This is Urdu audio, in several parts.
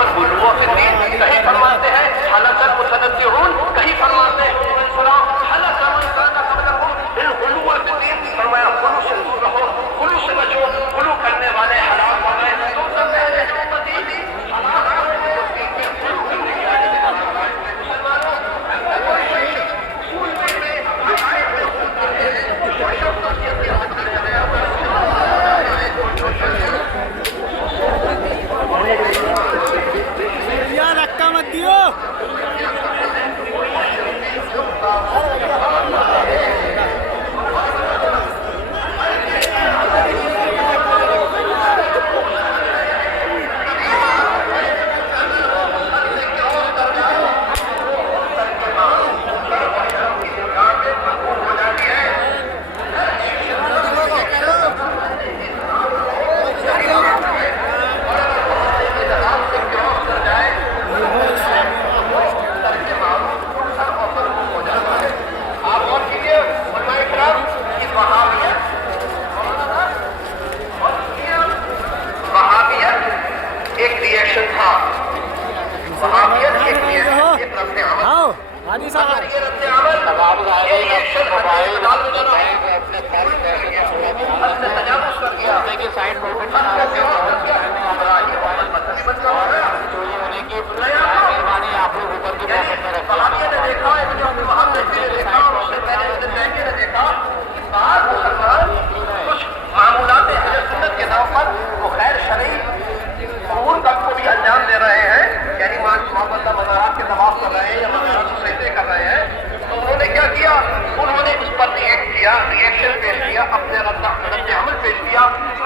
غلو فی الدین، کہیں فرماتے ہیں حلق المتنطعون، کہیں فرماتے ہیں حلق من کان قبلکم بالغلو فی الدین، فرمایا غلو سے دور رہو، غلو سے بچو، غلو کرنے والے ہلاک ہو گئے۔ تو سب پہلے امتی یار دھکا مت دیو۔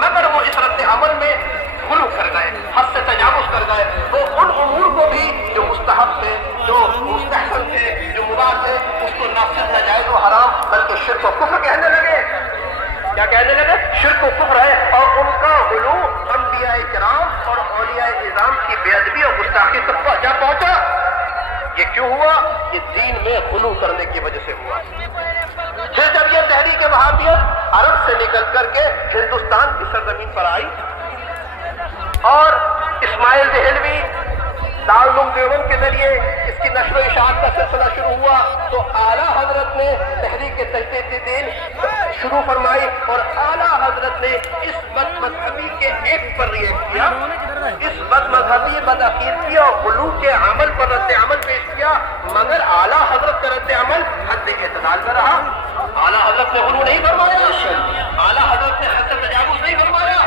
مگر وہ اس رد عمل میں غلو کر گئے، حد سے تجاوز کر گئے، وہ ان امور کو بھی جو مستحب تھے، جو مستحسن تھے، جو مباح تھے، اس کو نہ صرف ناجائز و حرام بلکہ شرک و کفر کہنے لگے۔ کیا کہنے لگے؟ شرک و کفر ہے، اور ان کا غلو انبیاء کرام اور اولیاء اعظام کی بے ادبی اور گستاخی تک جا پہنچا۔ یہ کیوں ہوا؟ یہ دین میں غلو کرنے کی وجہ سے ہوا۔ پھر جب یہ تحریک وہابیت عرب سے نکل کر کے ہندوستان کی سرزمین پر آئی اور اسماعیل دہلوی دارالعلوم دیوبند کے ذریعے اس کی نشر و اشاعت کا سلسلہ شروع ہوا تو اعلیٰ حضرت نے تحریک تجدید دین شروع فرمائی اور اعلیٰ حضرت نے اس بد مذہبی کے ایک پر ریئیکٹ کیا، اس بد مذہبی بدعقیدگی اور غلو کے عمل پر رد عمل پیش کیا، مگر اعلیٰ حضرت کا رد عمل حد اعتدال میں رہا۔ اعلیٰ حضرت نے غلو نہیں فرمایا، اعلیٰ حضرت نے حد تجاوز نہیں فرمایا،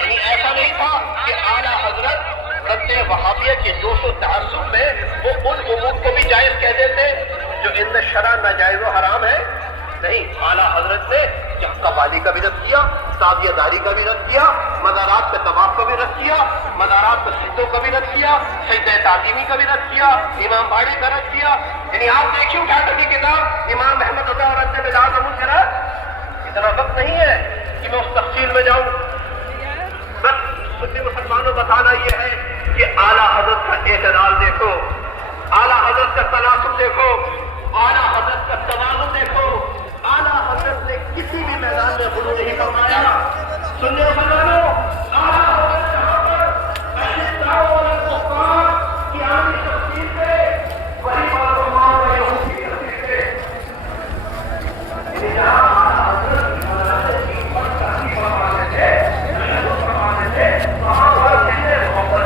یعنی ایسا نہیں تھا کہ اعلیٰ حضرت رد وہابیہ کے جوش و تعصب میں وہ ان امور کو بھی جائز کہہ دیتے جو ان شرع ناجائز و حرام ہے۔ نہیں، اعلیٰ حضرت نے قوالی کا بھی رد کیا، تعزیہ داری کا بھی رد کیا، مزارات پہ طواف کا بھی رد کیا، مزارات پہ سجدوں کا بھی رد کیا، سجدہ تعظیمی کا بھی رد کیا، امام باڑی کا رد کیا۔ یعنی آپ دیکھیں اٹھا کر کی کتاب امام احمد رضا رد بدعات و منکرات، اتنا وقت نہیں ہے کہ میں اس تفصیل میں جاؤں، بس سنی مسلمانوں بتانا یہ ہے کہ اعلیٰ حضرت کا اعتدال دیکھو، اعلیٰ حضرت کا تناسب دیکھو، اعلیٰ حضرت کا توازن دیکھو۔ اعلیٰ حضرت نے کسی بھی میدان میں غلو نہیں فرمایا۔ سننے مسلمانوں،